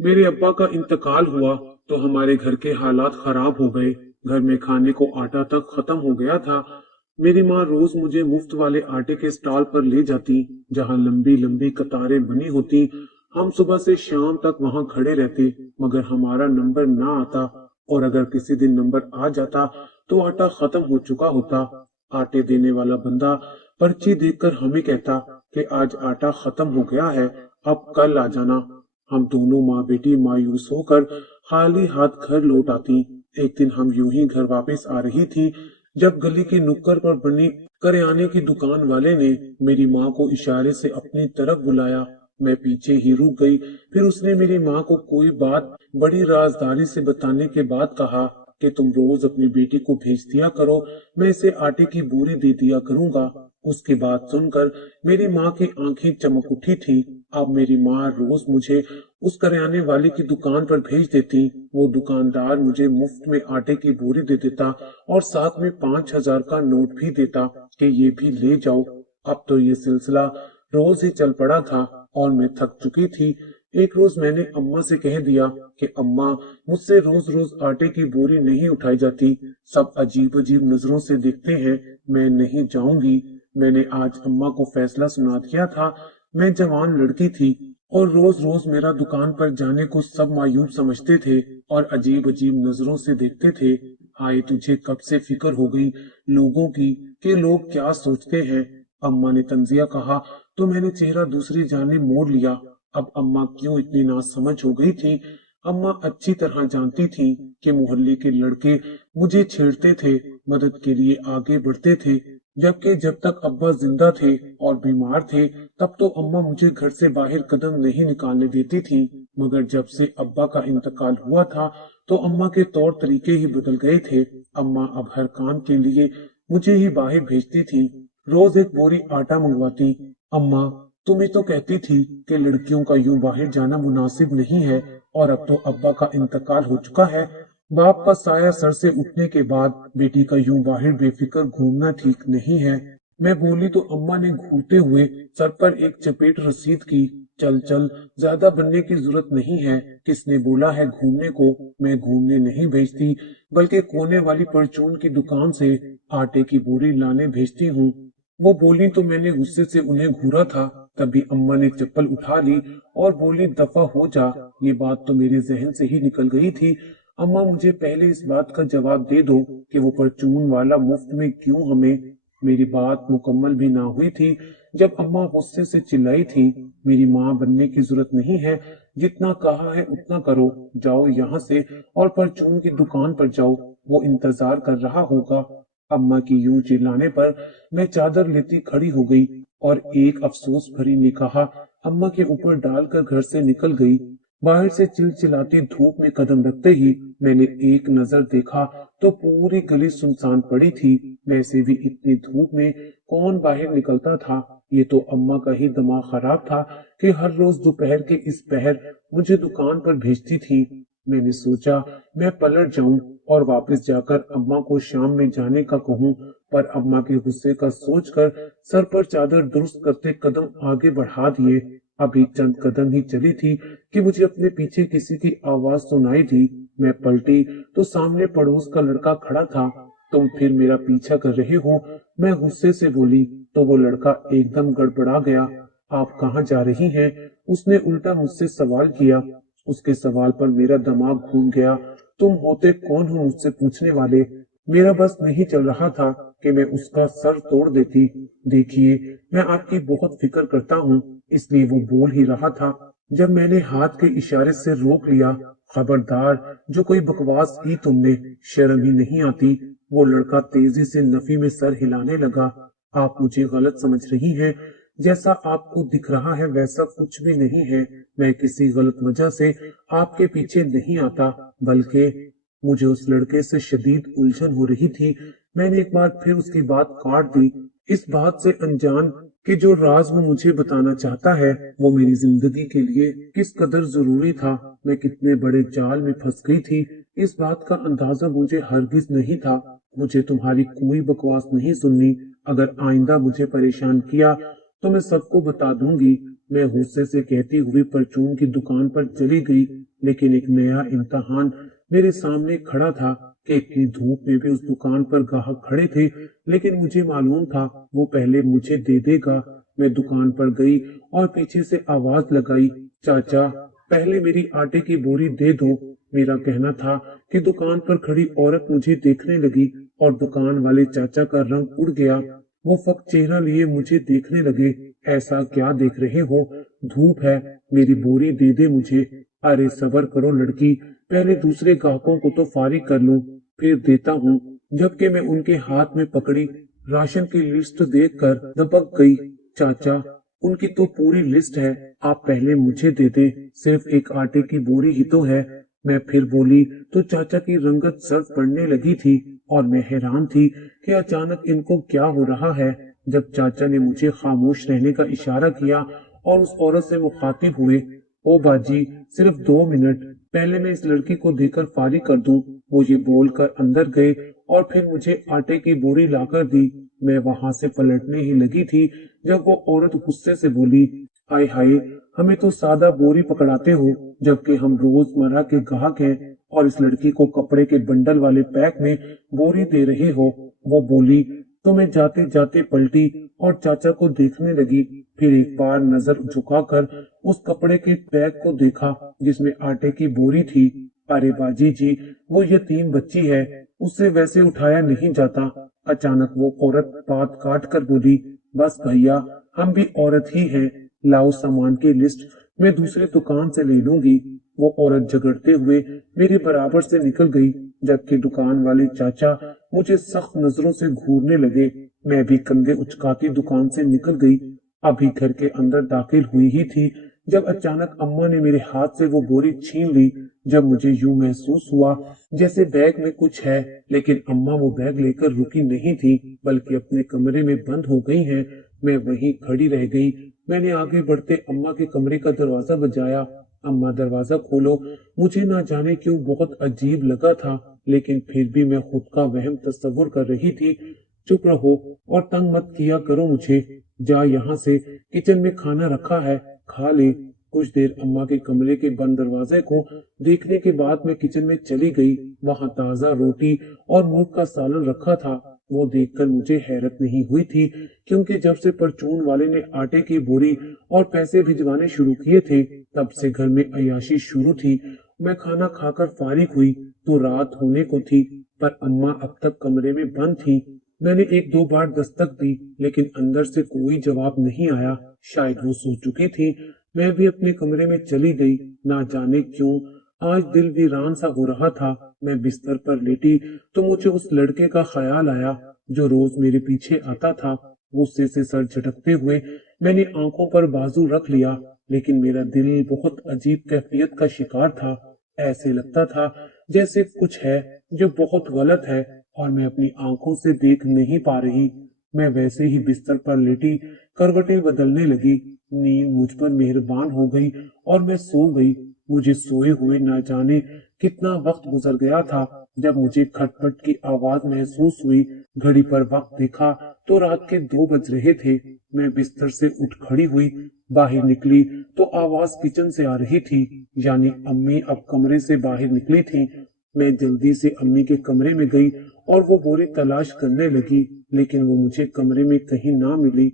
मेरे अब्बा का इंतकाल हुआ तो हमारे घर के हालात खराब हो गए। घर में खाने को आटा तक खत्म हो गया था। मेरी माँ रोज मुझे मुफ्त वाले आटे के स्टॉल पर ले जाती, जहाँ लंबी लंबी कतारें बनी होती। हम सुबह से शाम तक वहां खड़े रहते, मगर हमारा नंबर ना आता। और अगर किसी दिन नंबर आ जाता तो आटा खत्म हो चुका होता। आटे देने वाला बंदा पर्ची देखकर हमें कहता कि आज आटा खत्म हो गया है, अब कल आ जाना। हम दोनों माँ बेटी मायूस होकर खाली हाथ घर लौट आती। एक दिन हम यूं ही घर वापस आ रही थी, जब गली की नुक्कड़ पर बनी करियाने की दुकान वाले ने मेरी माँ को इशारे से अपनी तरफ बुलाया। मैं पीछे ही रुक गई। फिर उसने मेरी माँ को कोई बात बड़ी राजदारी से बताने के बाद कहा कि तुम रोज अपनी बेटी को भेज दिया करो, मैं इसे आटे की बोरी दे दिया करूंगा। उसकी बात सुनकर मेरी माँ की आंखें चमक उठी थी। अब मेरी माँ रोज मुझे उस करियाने वाले की दुकान पर भेज देती। वो दुकानदार मुझे मुफ्त में आटे की बोरी दे देता और साथ में 5,000 का नोट भी देता कि ये भी ले जाओ। अब तो ये सिलसिला रोज ही चल पड़ा था और मैं थक चुकी थी। एक रोज मैंने अम्मा से कह दिया कि अम्मा, मुझसे रोज रोज आटे की बोरी नहीं उठाई जाती, सब अजीब अजीब नजरों से देखते हैं, मैं नहीं जाऊंगी। मैंने आज अम्मा को फैसला सुना दिया था। मैं जवान लड़की थी और रोज रोज मेरा दुकान पर जाने को सब मायूब समझते थे और अजीब अजीब नजरों से देखते थे। हाय, तुझे कब से फिक्र हो गई लोगों की कि लोग क्या सोचते हैं। अम्मा ने तंजिया कहा तो मैंने चेहरा दूसरी जाने मोड़ लिया। अब अम्मा क्यों इतनी नासमझ हो गई थी। अम्मा अच्छी तरह जानती थी कि मोहल्ले के लड़के मुझे छेड़ते थे, मदद के लिए आगे बढ़ते थे, जबकि जब तक अब्बा जिंदा थे और बीमार थे तब तो अम्मा मुझे घर से बाहर कदम नहीं निकालने देती थी। मगर जब से अब्बा का इंतकाल हुआ था तो अम्मा के तौर तरीके ही बदल गए थे। अम्मा अब हर काम के लिए मुझे ही बाहर भेजती थी, रोज एक बोरी आटा मंगवाती। अम्मा, तुम ही तो कहती थी कि लड़कियों का यूं बाहर जाना मुनासिब नहीं है, और अब तो अब्बा का इंतकाल हो चुका है। बाप का साया सर से उठने के बाद बेटी का यूं बाहर बेफिक्र घूमना ठीक नहीं है। मैं बोली तो अम्मा ने घूरते हुए सर पर एक चपेट रसीद की। चल चल, ज्यादा बनने की जरूरत नहीं है। किसने बोला है घूमने को? मैं घूमने नहीं भेजती, बल्कि कोने वाली परचून की दुकान से आटे की बोरी लाने भेजती हूँ। वो बोली तो मैंने गुस्से से उन्हें घूरा था। तभी अम्मा ने चप्पल उठा ली और बोली, दफा हो जा। ये बात तो मेरे जहन से ही निकल गई थी। अम्मा, मुझे पहले इस बात का जवाब दे दो कि वो परचून वाला मुफ्त में क्यों हमें। मेरी बात मुकम्मल भी ना हुई थी जब अम्मा गुस्से से चिल्लाई थी, मेरी माँ बनने की जरूरत नहीं है, जितना कहा है उतना करो, जाओ यहाँ से और परचून की दुकान पर जाओ, वो इंतजार कर रहा होगा। अम्मा की यूं चिल्लाने पर मैं चादर लेती खड़ी हो गई और एक अफसोस भरी निगाह अम्मा के ऊपर डालकर घर से निकल गई। बाहर से चिलचिलाती धूप में कदम रखते ही मैंने एक नजर देखा तो पूरी गली सुनसान पड़ी थी। वैसे भी इतनी धूप में कौन बाहर निकलता था। ये तो अम्मा का ही दिमाग खराब था कि हर रोज दोपहर के इस पहर मुझे दुकान पर भेजती थी। मैंने सोचा मैं पलट जाऊं और वापस जाकर अम्मा को शाम में जाने का कहूं, पर अम्मा के गुस्से का सोचकर सर पर चादर दुरुस्त करते कदम आगे बढ़ा दिए। अभी चंद कदम ही चली थी कि मुझे अपने पीछे किसी की आवाज सुनाई दी। मैं पलटी तो सामने पड़ोस का लड़का खड़ा था। तुम फिर मेरा पीछा कर रहे हो? मैं गुस्से से बोली तो वो लड़का एकदम गड़बड़ा गया। आप कहाँ जा रही हैं? उसने उल्टा मुझसे सवाल किया। उसके सवाल पर मेरा दिमाग घूम गया। तुम होते कौन हो मुझसे पूछने वाले? मेरा बस नहीं चल रहा था कि मैं उसका सर तोड़ देती। देखिए, मैं आपकी बहुत फिक्र करता हूँ, इसलिए वो बोल ही रहा था जब मैंने हाथ के इशारे से रोक लिया। खबरदार, जो कोई बकवास की तुमने, शर्म ही नहीं आती। वो लड़का तेजी से नफी में सर हिलाने लगा। आप मुझे गलत समझ रही हैं। जैसा आपको दिख रहा है वैसा कुछ भी नहीं है। मैं किसी गलत वजह से आपके पीछे नहीं आता, बल्कि मुझे उस लड़के से शदीद उलझन हो रही थी। मैंने एक बार फिर उसकी बात काट दी, इस बात से अनजान कि जो राज वो मुझे बताना चाहता है वो मेरी जिंदगी के लिए किस कदर जरूरी था। मैं कितने बड़े जाल में फंस गई थी, इस बात का अंदाजा मुझे हरगिज नहीं था। मुझे तुम्हारी कोई बकवास नहीं सुननी। अगर आइंदा मुझे परेशान किया तो मैं सबको बता दूंगी। मैं गुस्से से कहती हुई परचून की दुकान पर चली गई। लेकिन एक नया इम्तिहान मेरे सामने खड़ा था कि इतनी धूप में भी उस दुकान पर ग्राहक खड़े थे, लेकिन मुझे मालूम था वो पहले मुझे दे देगा। मैं दुकान पर गई और पीछे से आवाज लगाई, चाचा पहले मेरी आटे की बोरी दे दो। मेरा कहना था कि दुकान पर खड़ी औरत मुझे देखने लगी और दुकान वाले चाचा का रंग उड़ गया। वो फक चेहरा लिए मुझे देखने लगे, ऐसा क्या देख रहे हो, धूप है, मेरी बोरी दे दे मुझे। अरे सबर करो लड़की, पहले दूसरे ग्राहकों को तो फारिग कर लूं, फिर देता हूँ। जबकि मैं उनके हाथ में पकड़ी राशन की लिस्ट देखकर दबक गई। चाचा उनकी तो पूरी लिस्ट है, आप पहले मुझे दे दे, सिर्फ एक आटे की बोरी ही तो है। मैं फिर बोली तो चाचा की रंगत सर्द पड़ने लगी थी और मैं हैरान थी कि अचानक इनको क्या हो रहा है। जब चाचा ने मुझे खामोश रहने का इशारा किया और उस औरत से मुखातिब हुए, ओ बाजी सिर्फ 2 मिनट, पहले मैं इस लड़की को देकर फारिग कर दूं। वो ये बोलकर अंदर गए और फिर मुझे आटे की बोरी लाकर दी। मैं वहां से पलटने ही लगी थी जब वो औरत गुस्से से बोली, हाय हाय, हमें तो सादा बोरी पकड़ाते हो, जबकि हम रोजमर्रा के ग्राहक हैं और इस लड़की को कपड़े के बंडल वाले पैक में बोरी दे रहे हो। वो बोली तो मैं जाते जाते पलटी और चाचा को देखने लगी, फिर एक बार नजर झुकाकर उस कपड़े के बैग को देखा जिसमें आटे की बोरी थी। अरे बाजी जी, वो यतीम बच्ची है, उससे वैसे उठाया नहीं जाता। अचानक वो औरत बात काट कर बोली, बस भैया, हम भी औरत ही हैं, लाओ सामान की लिस्ट, मैं दूसरी दुकान से ले लूंगी। वो औरत झगड़ते हुए मेरे बराबर से निकल गई, जबकि दुकान वाले चाचा मुझे सख्त नजरों से घूरने लगे। मैं भी कंधे उचकाती दुकान से निकल गई। अभी घर के अंदर दाखिल हुई ही थी जब अचानक अम्मा ने मेरे हाथ से वो बोरी छीन ली। जब मुझे यूं महसूस हुआ जैसे बैग में कुछ है, लेकिन अम्मा वो बैग लेकर रुकी नहीं थी, बल्कि अपने कमरे में बंद हो गई हैं। मैं वहीं खड़ी रह गई। मैंने आगे बढ़ते अम्मा के कमरे का दरवाजा बजाया, अम्मा दरवाजा खोलो। मुझे ना जाने क्यों बहुत अजीब लगा था, लेकिन फिर भी मैं खुद का वहम तस्वुर कर रही थी। चुप रहो और तंग मत किया करो मुझे, जा यहाँ से, किचन में खाना रखा है, खा ले। कुछ देर अम्मा के कमरे के बंद दरवाजे को देखने के बाद मैं किचन में चली गई। वहां ताजा रोटी और मूंग का सालन रखा था। वो देखकर मुझे हैरत नहीं हुई थी, क्योंकि जब से परचून वाले ने आटे की बोरी और पैसे भिजवाने शुरू किए थे, तब से घर में अय्याशी शुरू थी। मैं खाना खाकर फारिग हुई तो रात होने को थी, पर अम्मा अब तक कमरे में बंद थी। मैंने 1-2 बार दस्तक दी, लेकिन अंदर से कोई जवाब नहीं आया। शायद वो सो चुकी थी। मैं भी अपने कमरे में चली गई। ना जाने क्यों आज दिल वीरान सा हो रहा था। मैं बिस्तर पर लेटी तो मुझे उस लड़के का ख्याल आया जो रोज मेरे पीछे आता था। गुस्से से सर झटकते हुए मैंने आंखों पर बाजू रख लिया, लेकिन मेरा दिल बहुत अजीब कैफियत का शिकार था। ऐसे लगता था जैसे कुछ है जो बहुत गलत है और मैं अपनी आंखों से देख नहीं पा रही। मैं वैसे ही बिस्तर पर लेटी करवटें बदलने लगी। नींद मुझ पर मेहरबान हो गई और मैं सो गई। मुझे सोए हुए ना जाने कितना वक्त गुजर गया था जब मुझे खटपट की आवाज महसूस हुई। घड़ी पर वक्त देखा तो रात के 2 बज रहे थे। मैं बिस्तर से उठ खड़ी हुई, बाहर निकली तो आवाज किचन से आ रही थी, यानी अम्मी अब कमरे से बाहर निकली थी। मैं जल्दी से अम्मी के कमरे में गई और वो बोरी तलाश करने लगी, लेकिन वो मुझे कमरे में कहीं ना मिली।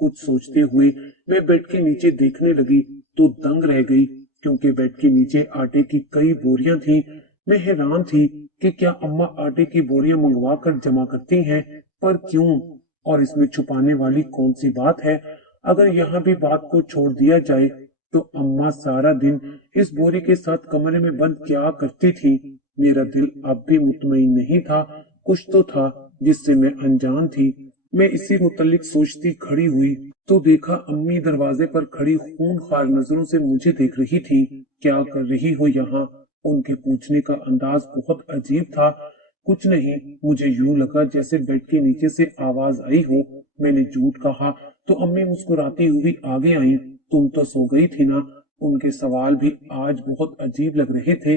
कुछ सोचते हुए मैं बेड के नीचे देखने लगी तो दंग रह गई, क्योंकि बेड के नीचे आटे की कई बोरियां थी। मैं हैरान थी कि क्या अम्मा आटे की बोरियां मंगवा कर जमा करती हैं, पर क्यों, और इसमें छुपाने वाली कौन सी बात है। अगर यहाँ भी बात को छोड़ दिया जाए तो अम्मा सारा दिन इस बोरी के साथ कमरे में बंद क्या करती थी। मेरा दिल अब भी मुतमईन नहीं था, कुछ तो था जिससे मैं अनजान थी। मैं इसी मुतल्लिक सोचती खड़ी हुई तो देखा अम्मी दरवाजे पर खड़ी खूनखार नजरों से मुझे देख रही थी। क्या कर रही हो यहाँ? उनके पूछने का अंदाज बहुत अजीब था। कुछ नहीं, मुझे यूं लगा जैसे बेड के नीचे से आवाज आई हो। मैंने झूठ कहा तो अम्मी मुस्कुराती हुई आगे आई, तुम तो सो गई थी ना। उनके सवाल भी आज बहुत अजीब लग रहे थे।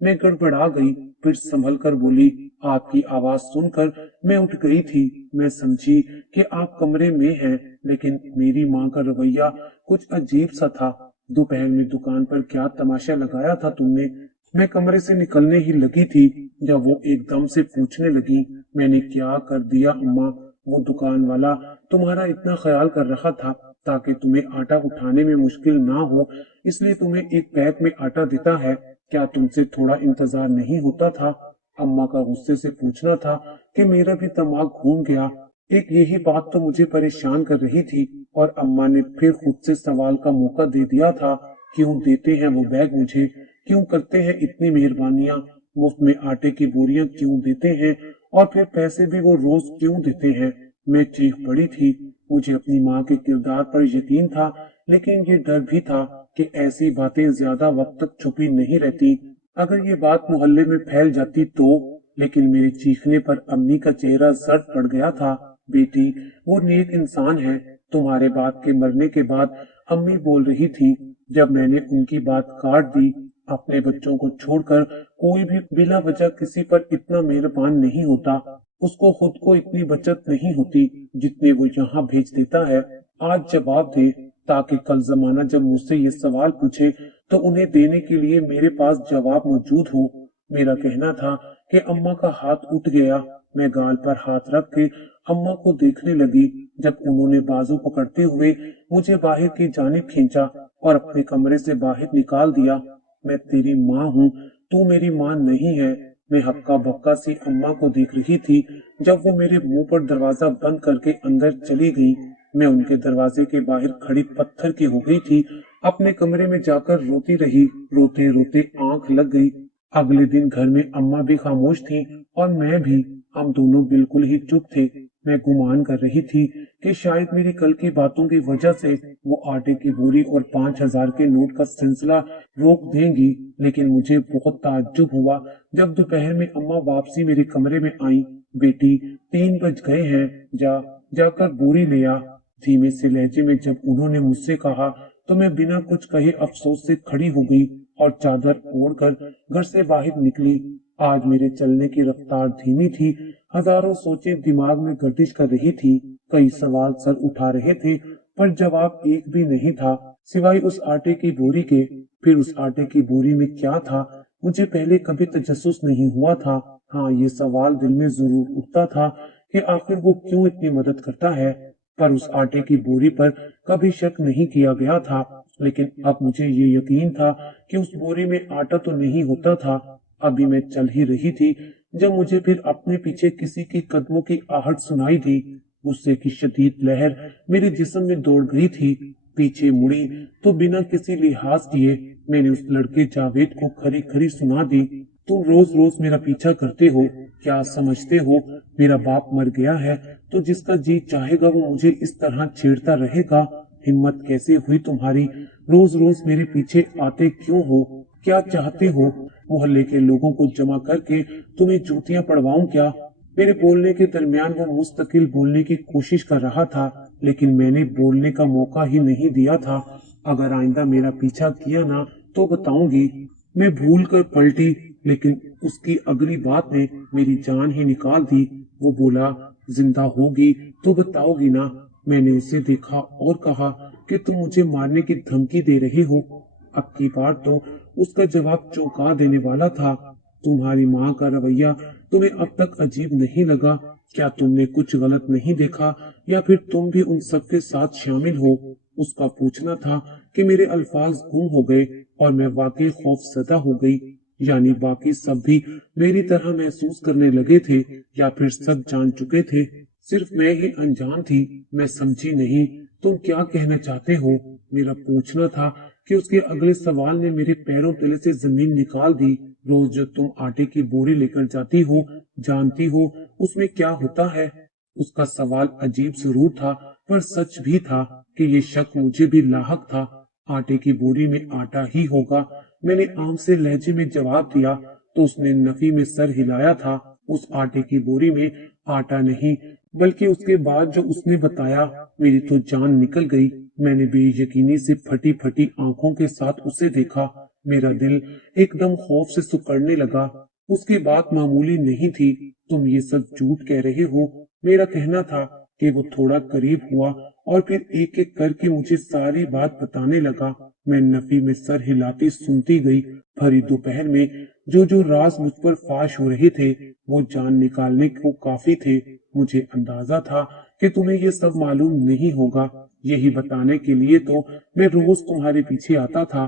मैं गड़बड़ा गई, फिर संभल कर बोली, आपकी आवाज सुनकर मैं उठ गई थी। मैं समझी कि आप कमरे में हैं, लेकिन मेरी माँ का रवैया कुछ अजीब सा था। दोपहर में दुकान पर क्या तमाशा लगाया था तुमने? मैं कमरे से निकलने ही लगी थी जब वो एकदम से पूछने लगी, मैंने क्या कर दिया अम्मा? वो दुकान वाला तुम्हारा इतना ख्याल कर रहा था ताकि तुम्हें आटा उठाने में मुश्किल ना हो, इसलिए तुम्हें एक पैक में आटा देता है। क्या तुमसे थोड़ा इंतजार नहीं होता था? अम्मा का गुस्से से पूछना था कि मेरा भी दिमाग घूम गया। एक यही बात तो मुझे परेशान कर रही थी और अम्मा ने फिर खुद से सवाल का मौका दे दिया था। क्यों देते हैं वो बैग मुझे? क्यों करते हैं इतनी मेहरबानियां? मुफ्त में आटे की बोरियां क्यों देते हैं? और फिर पैसे भी वो रोज क्यों देते हैं? मैं चीख पड़ी थी। मुझे अपनी माँ के किरदार पर यकीन था, लेकिन ये डर भी था कि ऐसी बातें ज्यादा वक्त तक छुपी नहीं रहती। अगर ये बात मोहल्ले में फैल जाती तो। लेकिन मेरे चीखने पर अम्मी का चेहरा जर्द पड़ गया था। बेटी, वो नेक इंसान है। तुम्हारे बाप के मरने के बाद अम्मी बोल रही थी, जब मैंने उनकी बात काट दी, अपने बच्चों को छोड़कर कोई भी बिला वजह किसी पर इतना मेहरबान नहीं होता। उसको खुद को इतनी बचत नहीं होती जितने वो यहाँ भेज देता है। आज जवाब दे, ताकि कल जमाना जब मुझसे ये सवाल पूछे तो उन्हें देने के लिए मेरे पास जवाब मौजूद हो। मेरा कहना था कि अम्मा का हाथ उठ गया। मैं गाल पर हाथ रख के अम्मा को देखने लगी जब उन्होंने बाजू पकड़ते हुए मुझे बाहर की जानिब खींचा और अपने कमरे से बाहर निकाल दिया। मैं तेरी माँ हूँ, तू मेरी माँ नहीं है। मैं हक्का बक्का सी अम्मा को देख रही थी जब वो मेरे मुंह पर दरवाजा बंद करके अंदर चली गई। मैं उनके दरवाजे के बाहर खड़ी पत्थर की हो गई थी। अपने कमरे में जाकर रोती रही। रोते रोते आंख लग गई। अगले दिन घर में अम्मा भी खामोश थी और मैं भी। हम दोनों बिल्कुल ही चुप थे। मैं गुमान कर रही थी कि शायद मेरी कल की बातों की वजह से वो आटे की बोरी और 5,000 के नोट का सिलसिला रोक देंगी। लेकिन मुझे बहुत ताज्जुब हुआ जब दोपहर में अम्मा वापसी मेरे कमरे में आई। बेटी, 3 बज गए हैं, जाकर बोरी ले आ। धीमे से लहजे में जब उन्होंने मुझसे कहा तो मैं बिना कुछ कहे अफसोस से खड़ी हो गई और चादर ओढ़कर घर से बाहर निकली। आज मेरे चलने की रफ्तार धीमी थी। हजारों सोचें दिमाग में गर्दिश कर रही थी। कई सवाल सर उठा रहे थे, पर जवाब एक भी नहीं था सिवाय उस आटे की बोरी के। फिर उस आटे की बोरी में क्या था, मुझे पहले कभी तजस्सुस नहीं हुआ था। हाँ, ये सवाल दिल में जरूर उठता था कि आखिर वो क्यों इतनी मदद करता है, पर उस आटे की बोरी पर कभी शक नहीं किया गया था। लेकिन अब मुझे ये यकीन था कि उस बोरी में आटा तो नहीं होता था। अभी मैं चल ही रही थी जब मुझे फिर अपने पीछे किसी के कदमों की आहट सुनाई दी। गुस्से की शदीद लहर मेरे जिस्म में दौड़ गई थी। पीछे मुड़ी तो बिना किसी लिहाज किए मैंने उस लड़के जावेद को खरी खरी सुना दी, तुम रोज रोज मेरा पीछा करते हो। क्या समझते हो मेरा बाप मर गया है तो जिसका जी चाहेगा वो मुझे इस तरह छेड़ता रहेगा? हिम्मत कैसे हुई तुम्हारी? रोज रोज मेरे पीछे आते क्यों हो? क्या चाहते हो? मोहल्ले के लोगों को जमा करके तुम्हें जूतियां पड़वाऊं क्या? मेरे बोलने के दरमियान वो मुस्तकिल बोलने की कोशिश कर रहा था, लेकिन मैंने बोलने का मौका ही नहीं दिया था। अगर आइंदा मेरा पीछा किया ना तो बताऊंगी। मैं भूल कर पलटी, लेकिन उसकी अगली बात ने मेरी जान ही निकाल दी। वो बोला, जिंदा होगी तो बताओगी ना? मैंने उसे देखा और कहा कि तुम मुझे मारने की धमकी दे रहे हो। अब की बार तो उसका जवाब चौंका देने वाला था। तुम्हारी माँ का रवैया तुम्हें अब तक अजीब नहीं लगा? क्या तुमने कुछ गलत नहीं देखा, या फिर तुम भी उन सबके साथ शामिल हो? उसका पूछना था कि मेरे अल्फाज गुम हो गए और मैं वाकई खौफजदा हो गई। यानी बाकी सब भी मेरी तरह महसूस करने लगे थे, या फिर सब जान चुके थे, सिर्फ मैं ही अनजान थी। मैं समझी नहीं तुम क्या कहना चाहते हो। मेरा पूछना था कि उसके अगले सवाल ने मेरे पैरों तले से जमीन निकाल दी। रोज जो तुम आटे की बोरी लेकर जाती हो, जानती हो उसमें क्या होता है? उसका सवाल अजीब जरूर था, पर सच भी था कि ये शक मुझे भी लाहक था। आटे की बोरी में आटा ही होगा। मैंने आम से लहजे में जवाब दिया तो उसने नफी में सर हिलाया था। उस आटे की बोरी में आटा नहीं, बल्कि उसके बाद जो उसने बताया, मेरी तो जान निकल गई। मैंने बेयकीनी से फटी फटी आंखों के साथ उसे देखा। मेरा दिल एकदम खौफ से सिकुड़ने लगा। उसकी बात मामूली नहीं थी। तुम ये सब झूठ कह रहे हो। मेरा कहना था कि वो थोड़ा करीब हुआ और फिर एक एक करके मुझे सारी बात बताने लगा। मैं नफी में सर हिलाती सुनती गई। भरी दोपहर में जो राज मुझ पर फाश हो रहे थे वो जान निकालने को काफी थे। मुझे अंदाजा था कि तुम्हें ये सब मालूम नहीं होगा, यही बताने के लिए तो मैं रोज तुम्हारे पीछे आता था।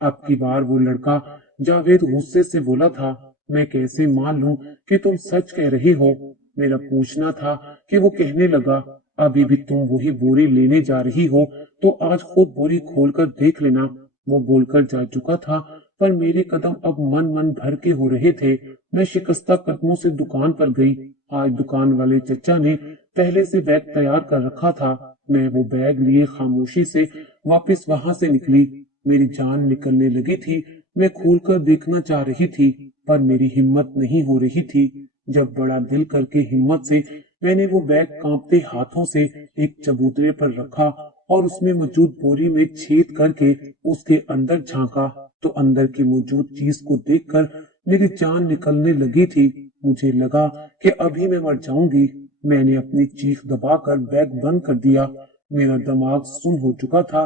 अब की बार वो लड़का जावेद गुस्से से बोला था, मैं कैसे मान लूं कि तुम सच कह रही हो। मेरा पूछना था कि वो कहने लगा, अभी भी तुम वही बोरी लेने जा रही हो तो आज खुद बोरी खोलकर देख लेना। वो बोलकर जा चुका था पर मेरे कदम अब मन मन भर के हो रहे थे। मैं शिकस्ता कदमों से दुकान पर गई। आज दुकान वाले चचा ने पहले से बैग तैयार कर रखा था। मैं वो बैग लिए खामोशी से वापस वहां से निकली। मेरी जान निकलने लगी थी। मैं खोलकर देखना चाह रही थी पर मेरी हिम्मत नहीं हो रही थी। जब बड़ा दिल करके हिम्मत से मैंने वो बैग कांपते हाथों से एक चबूतरे पर रखा और उसमें मौजूद बोरी में छेद करके उसके अंदर झांका तो अंदर की मौजूद चीज को देखकर मेरी जान निकलने लगी थी। मुझे लगा कि अभी मैं मर जाऊंगी। मैंने अपनी चीख दबाकर बैग बंद कर दिया। मेरा दिमाग सुन्न हो चुका था।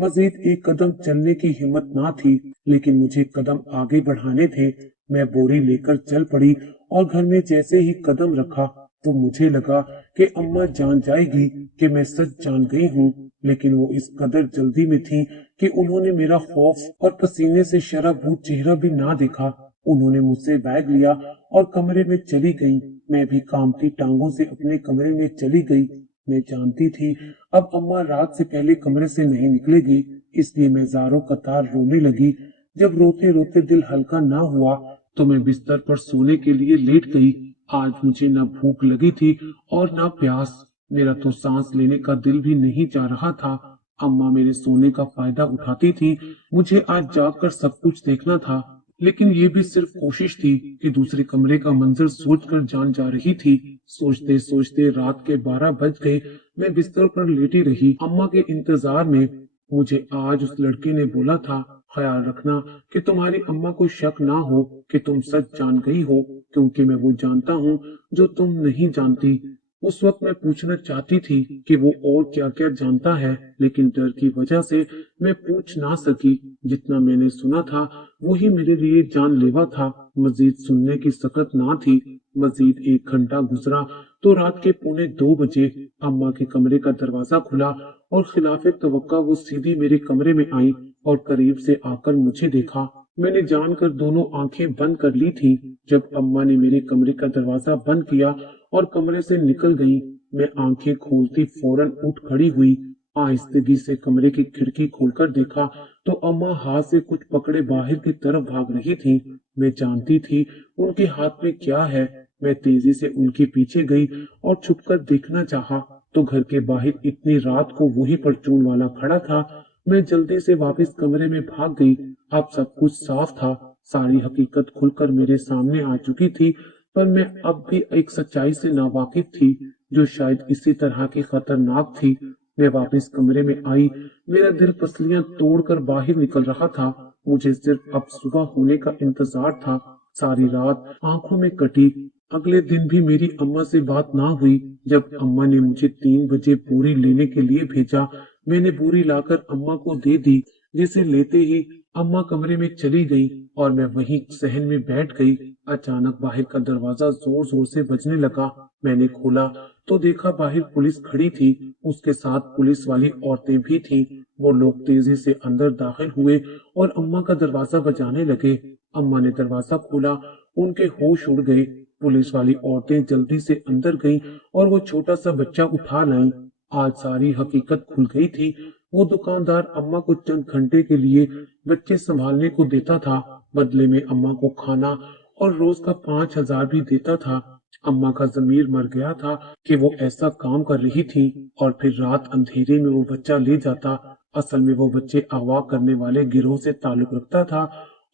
मजीद एक कदम चलने की हिम्मत ना थी, लेकिन मुझे कदम आगे बढ़ाने थे। मैं बोरी लेकर चल पड़ी और घर में जैसे ही कदम रखा तो मुझे लगा कि अम्मा जान जाएगी कि मैं सच जान गई हूँ। लेकिन वो इस कदर जल्दी में थी कि उन्होंने मेरा खौफ और पसीने से शराबूर चेहरा भी ना देखा। उन्होंने मुझसे बैग लिया और कमरे में चली गई। मैं भी कांपती टांगों से अपने कमरे में चली गई। मैं जानती थी अब अम्मा रात से पहले कमरे से नहीं निकलेगी, इसलिए मैं ज़ारों कतार रोने लगी। जब रोते रोते दिल हल्का ना हुआ तो मैं बिस्तर पर सोने के लिए लेट गई। आज मुझे न भूख लगी थी और न प्यास। मेरा तो सांस लेने का दिल भी नहीं जा रहा था। अम्मा मेरे सोने का फायदा उठाती थी। मुझे आज जागकर सब कुछ देखना था, लेकिन ये भी सिर्फ कोशिश थी कि दूसरे कमरे का मंजर सोचकर जान जा रही थी। सोचते सोचते रात के 12 बज गए। मैं बिस्तर पर लेटी रही अम्मा के इंतजार में। मुझे आज उस लड़के ने बोला था, ख्याल रखना कि तुम्हारी अम्मा को शक ना हो कि तुम सच जान गई हो, क्योंकि मैं वो जानता हूँ जो तुम नहीं जानती। उस वक्त मैं पूछना चाहती थी कि वो और क्या क्या जानता है, लेकिन डर की वजह से मैं पूछ ना सकी। जितना मैंने सुना था वही मेरे लिए जानलेवा था। मजीद सुनने की सकत ना थी। मजीद 1 घंटा गुजरा तो रात के 1:45 बजे अम्मा के कमरे का दरवाजा खुला और खिलाफे तवक्का वो सीधी मेरे कमरे में आई और करीब से आकर मुझे देखा। मैंने जानकर दोनों आंखें बंद कर ली थी। जब अम्मा ने मेरे कमरे का दरवाजा बंद किया और कमरे से निकल गई, मैं आंखें खोलती फौरन उठ खड़ी हुई। आहिस्तगी से कमरे की खिड़की खोलकर देखा तो अम्मा हाथ से कुछ पकड़े बाहर की तरफ भाग रही थी। मैं जानती थी उनके हाथ में क्या है। मैं तेजी से उनके पीछे गई और छुपकर देखना चाहा तो घर के बाहर इतनी रात को वही परचून वाला खड़ा था। मैं जल्दी से वापस कमरे में भाग गई। अब सब कुछ साफ था। सारी हकीकत खुलकर मेरे सामने आ चुकी थी, पर मैं अब भी एक सच्चाई से नावाकिफ थी जो शायद इसी तरह की खतरनाक थी। मैं वापस कमरे में आई। मेरा दिल पसलियां तोड़कर बाहर निकल रहा था। मुझे सिर्फ अब सुबह होने का इंतजार था। सारी रात आंखों में कटी। अगले दिन भी मेरी अम्मा से बात ना हुई। जब अम्मा ने मुझे 3 बजे बोरी लेने के लिए भेजा, मैंने बोरी लाकर अम्मा को दे दी। जिसे लेते ही अम्मा कमरे में चली गई और मैं वहीं सहन में बैठ गई। अचानक बाहर का दरवाजा जोर जोर से बजने लगा। मैंने खोला तो देखा बाहर पुलिस खड़ी थी। उसके साथ पुलिस वाली औरतें भी थीं। वो लोग तेजी से अंदर दाखिल हुए और अम्मा का दरवाजा बजाने लगे। अम्मा ने दरवाजा खोला। उनके होश उड़ गए। पुलिस वाली औरतें जल्दी से अंदर गईं और वो छोटा सा बच्चा उठा लाईं। आज सारी हकीकत खुल गई थी। वो दुकानदार अम्मा को चंद घंटे के लिए बच्चे संभालने को देता था। बदले में अम्मा को खाना और रोज का 5,000 भी देता था। अम्मा का जमीर मर गया था कि वो ऐसा काम कर रही थी और फिर रात अंधेरे में वो बच्चा ले जाता। असल में वो बच्चे अगवा करने वाले गिरोह से ताल्लुक रखता था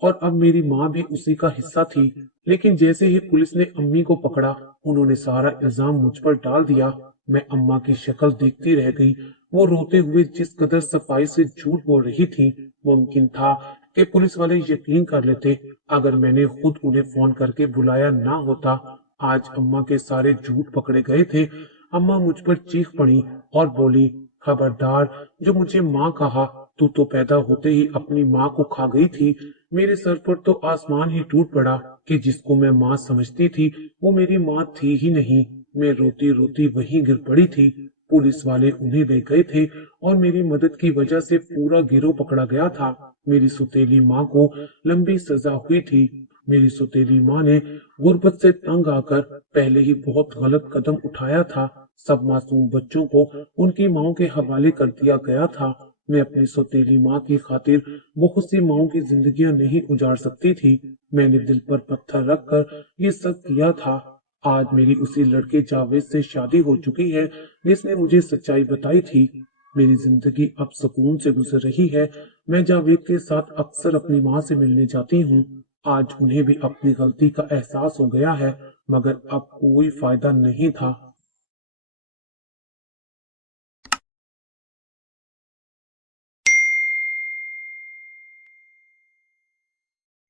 और अब मेरी माँ भी उसी का हिस्सा थी। लेकिन जैसे ही पुलिस ने अम्मी को पकड़ा, उन्होंने सारा इल्जाम मुझ पर डाल दिया। मैं अम्मा की शक्ल देखती रह गई। वो रोते हुए जिस कदर सफाई से झूठ बोल रही थी, मुमकिन था कि पुलिस वाले यकीन कर लेते अगर मैंने खुद उन्हें फोन करके बुलाया ना होता। आज अम्मा के सारे झूठ पकड़े गए थे। अम्मा मुझ पर चीख पड़ी और बोली, खबरदार, जो मुझे माँ कहा, तू तो पैदा होते ही अपनी माँ को खा गई थी। मेरे सर पर तो आसमान ही टूट पड़ा कि जिसको मैं माँ समझती थी वो मेरी माँ थी ही नहीं। मैं रोती रोती वहीं गिर पड़ी थी। पुलिस वाले उन्हें ले गए थे और मेरी मदद की वजह से पूरा गिरोह पकड़ा गया था। मेरी सौतेली माँ को लंबी सजा हुई थी। मेरी सौतेली माँ ने गुर्बत से तंग आकर पहले ही बहुत गलत कदम उठाया था। सब मासूम बच्चों को उनकी माँओं के हवाले कर दिया गया था। मैं अपनी सौतेली माँ की खातिर बहुत सी माँओं की जिंदगियां नहीं उजाड़ सकती थी। मैंने दिल पर पत्थर रखकर ये सब किया था। आज मेरी उसी लड़के जावेद से शादी हो चुकी है जिसने मुझे सच्चाई बताई थी। मेरी जिंदगी अब सुकून से गुजर रही है। मैं जावेद के साथ अक्सर अपनी माँ से मिलने जाती हूँ। आज उन्हें भी अपनी गलती का एहसास हो गया है, मगर अब कोई फायदा नहीं था।